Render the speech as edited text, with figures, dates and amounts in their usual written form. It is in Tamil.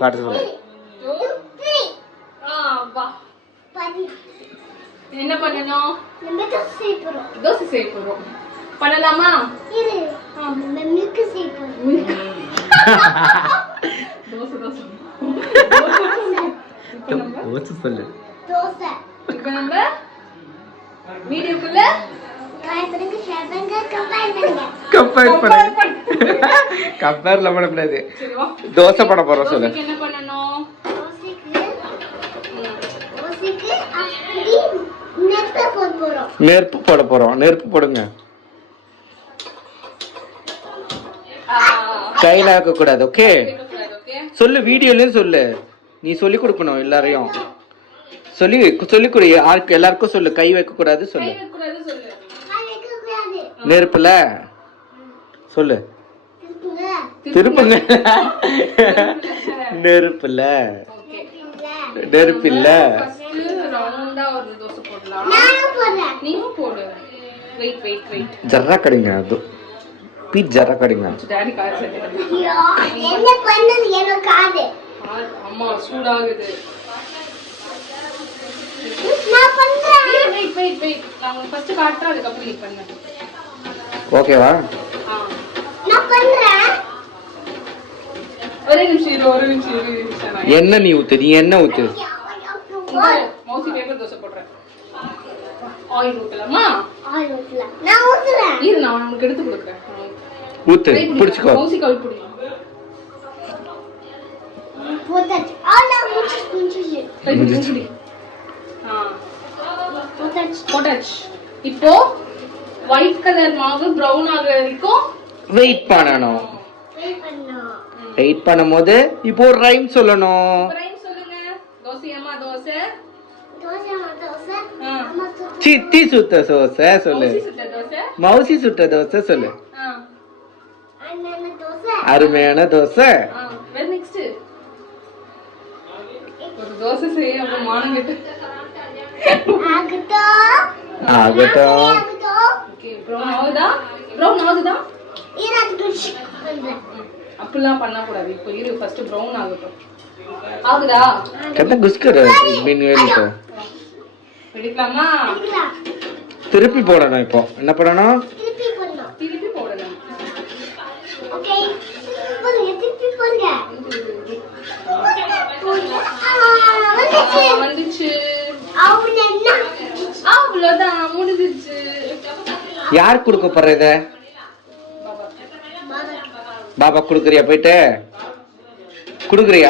காட்டு சொல்லு. என்ன பண்ணணும்? தோசை செய்ய போறோம். பண்ணலாமா? தோசை தோசை தோசை சொல்லு. இப்போ நம்ம வீடியோக்குள்ள கம்பேர்ல பண்ணக்கூடாது. சரி வா. தோசை பண்ண போறோம் சொல்லு. என்ன பண்ணணும்? நெருப்பு போட போறோம். நெருப்பு போடுங்க. கையில ஆக்க கூடாது. ஓகே சொல்லு. வீடியோலயும் சொல்லு. நீ சொல்லி கொடுக்கணும் எல்லாரையும். சொல்லி சொல்லி கொடு. யாருக்கு எல்லாருக்கும் சொல்லு. கை வைக்க கூடாது சொல்லு. நெருப்புல சொல்லு. திருப்புங்க. நெருப்புல நெருப்பில்ல. ஜர்ரா கடிங்க. அது பீட் ஜர்ரா கடிங்க. அம்மா சூடாகுது. ஓகேவா? ஒரே நிமிஷம் ஒரு நிமிஷம். என்ன நீ ஊத்து. நீ என்ன ஊத்து. மௌசி பேப்பர் தோசை போடுறேன். ஆயில் ஊத்தலாமா? ஆயில் ஊத்தலாம். நான் ஊத்துறேன். இரு நான் உங்களுக்கு எடுத்து கொடுக்கிறேன். ஊத்து. புடிச்சுக்கோ. மௌசி கல் புடி. போட்டாச்சு. ஆனா முஞ்சிச்சு. போட்டாச்சு. இப்போ ஒயிட் கலர் மாவு பிரவுன் ஆகுற வரைக்கும் வெயிட் பண்ணணும். வெயிட் பண்ணும்போது இப்போ ஒரு ரைம் சொல்லணும். ரைம் சொல்லுங்க. தோசையம்மா தோசை. சித்தி சுட்ட தோசை சொல்லு. மௌசி சுட்ட தோசை சொல்லு. அருமையான தோசை. நெக்ஸ்ட் ஒரு தோசை செய்ய அப்ப மானம் கெட்டு. ஆகட்டும். ஓகே ப்ரௌன் ஆகுதா? ப்ரௌன் ஆகுதா? அப்படிலாம் பண்ண கூடாது. இப்போ இரு ஃபர்ஸ்ட் ப்ரௌன் ஆகட்டும். ஆகுதா? कितना घुस कर மீன்வேல் இப்போ எடுக்கலாமா? திருப்பி போடணும். இப்போ என்ன பண்ணணும்? திருப்பி போடணும். ஓகே திருப்பி போடுங்க. வந்துச்சு. அவ்வளவுதான் முடிஞ்சிச்சு. யார் கொடுக்க போற இத? பாபா குடுக்குறியா? போயிட்டு குடுக்குறியா?